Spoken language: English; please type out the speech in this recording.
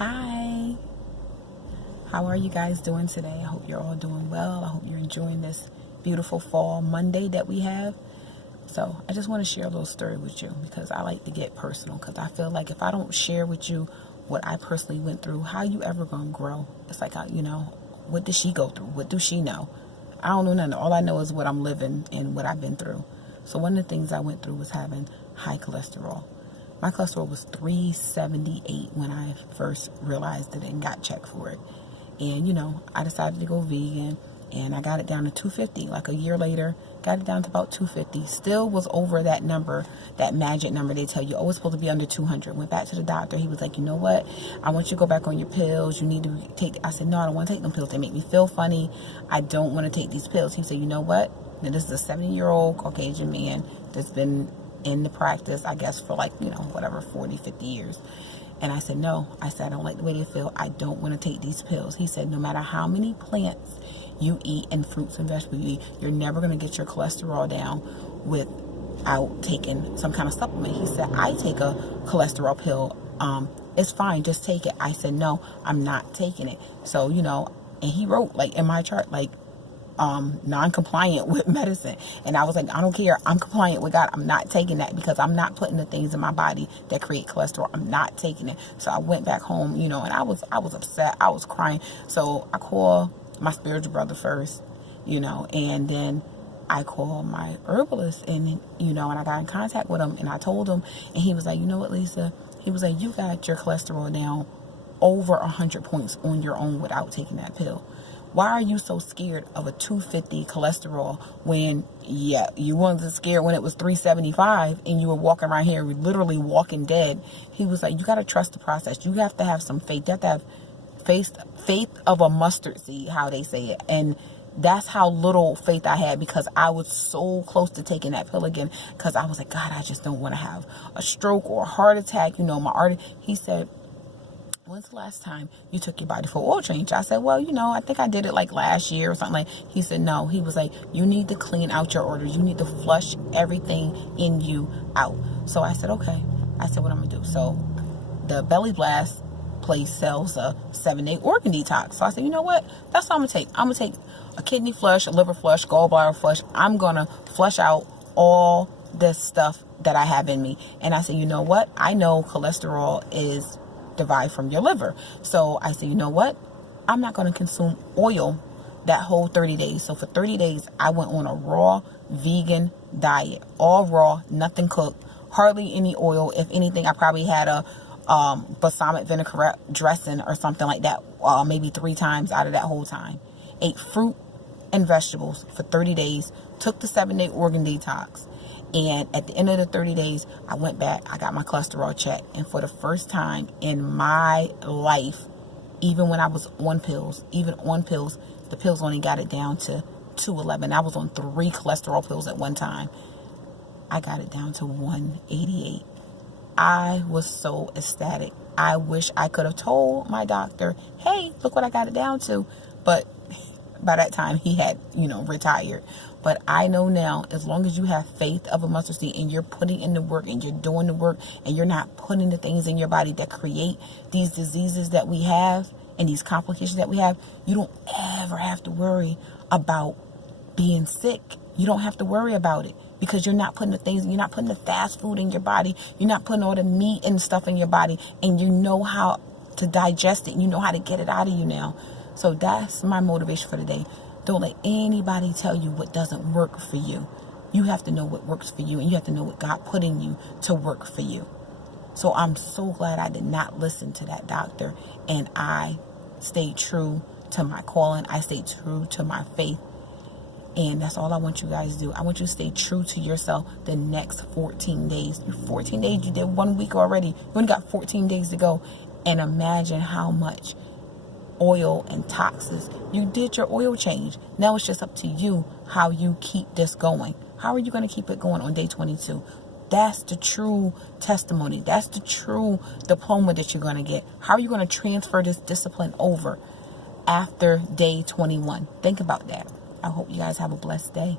Hi, how are you guys doing today? I hope you're all doing well. I hope you're enjoying this beautiful fall Monday that we have. So I just want to share a little story with you because I like to get personal, because I feel like if I don't share with you what I personally went through, how you ever gonna grow? It's like, what did she go through? What do she know? I don't know nothing. All I know is what I'm living and what I've been through. So one of the things I went through was having high cholesterol. My cholesterol was 378 when I first realized it and got checked for it. And, I decided to go vegan, and I got it down to 250. Like a year later, got it down to about 250. Still was over that number, that magic number they tell you, oh, it's supposed to be under 200. Went back to the doctor. He was like, you know what? I want you to go back on your pills. You need to take, I said, no, I don't want to take them pills. They make me feel funny. I don't want to take these pills. He said, you know what? Now, this is a 70-year-old Caucasian man that's been in the practice, I guess, for 40, 50 years. And I said, no. I said, I don't like the way they feel. I don't want to take these pills. He said, no matter how many plants you eat and fruits and vegetables you eat, you're never going to get your cholesterol down without taking some kind of supplement. He said, I take a cholesterol pill. It's fine. Just take it. I said, no, I'm not taking it. So, and he wrote in my chart, non-compliant with medicine. And I was like, I don't care. I'm compliant with God. I'm not taking that because I'm not putting the things in my body that create cholesterol. I'm not taking it. So I went back home, and I was upset. I was crying. So I called my spiritual brother first, and then I called my herbalist, and, and I got in contact with him, and I told him, and he was like, you know what, Lisa? He was like, you got your cholesterol down over 100 points on your own without taking that pill. Why are you so scared of a 250 cholesterol when, you weren't scared when it was 375 and you were walking around here literally walking dead? He was like, you got to trust the process. You have to have some faith. You have to have faith of a mustard seed, how they say it. And that's how little faith I had, because I was so close to taking that pill again, because I was like, God, I just don't want to have a stroke or a heart attack. He said, when's the last time you took your body for oil change? I said, well, I think I did it last year or something. He said, no. He was like, you need to clean out your arteries. You need to flush everything in you out. So I said, okay. I said, what I'm going to do? So the Belly Blast place sells a 7-day organ detox. So I said, you know what? That's what I'm going to take. I'm going to take a kidney flush, a liver flush, gallbladder flush. I'm going to flush out all this stuff that I have in me. And I said, you know what? I know cholesterol is derived from your liver. So I said, you know what? I'm not going to consume oil that whole 30 days. So for 30 days, I went on a raw vegan diet, all raw, nothing cooked, hardly any oil. If anything, I probably had a balsamic vinaigrette dressing or something like that, maybe 3 times out of that whole time. Ate fruit and vegetables for 30 days, took the 7-day organ detox. And at the end of the 30 days, I went back, I got my cholesterol checked. And for the first time in my life, even when I was on pills, the pills only got it down to 211. I was on 3 cholesterol pills at one time. I got it down to 188. I was so ecstatic. I wish I could have told my doctor, hey, look what I got it down to. But by that time, he had, retired. But I know now, as long as you have faith of a mustard seed and you're putting in the work and you're doing the work and you're not putting the things in your body that create these diseases that we have and these complications that we have, you don't ever have to worry about being sick. You don't have to worry about it because you're not putting you're not putting the fast food in your body. You're not putting all the meat and stuff in your body, and you know how to digest it. You know how to get it out of you now. So that's my motivation for today. Don't let anybody tell you what doesn't work for you. You have to know what works for you, and you have to know what God put in you to work for you. So I'm so glad I did not listen to that doctor, and I stayed true to my calling. I stayed true to my faith. And that's all I want you guys to do. I want you to stay true to yourself the next 14 days. 14 days, you did 1 week already. You only got 14 days to go. And imagine how much oil and toxins. You did your oil change. Now it's just up to you how you keep this going. How are you going to keep it going on day 22? That's the true testimony. That's the true diploma that you're going to get. How are you going to transfer this discipline over after day 21? Think about that. I hope you guys have a blessed day.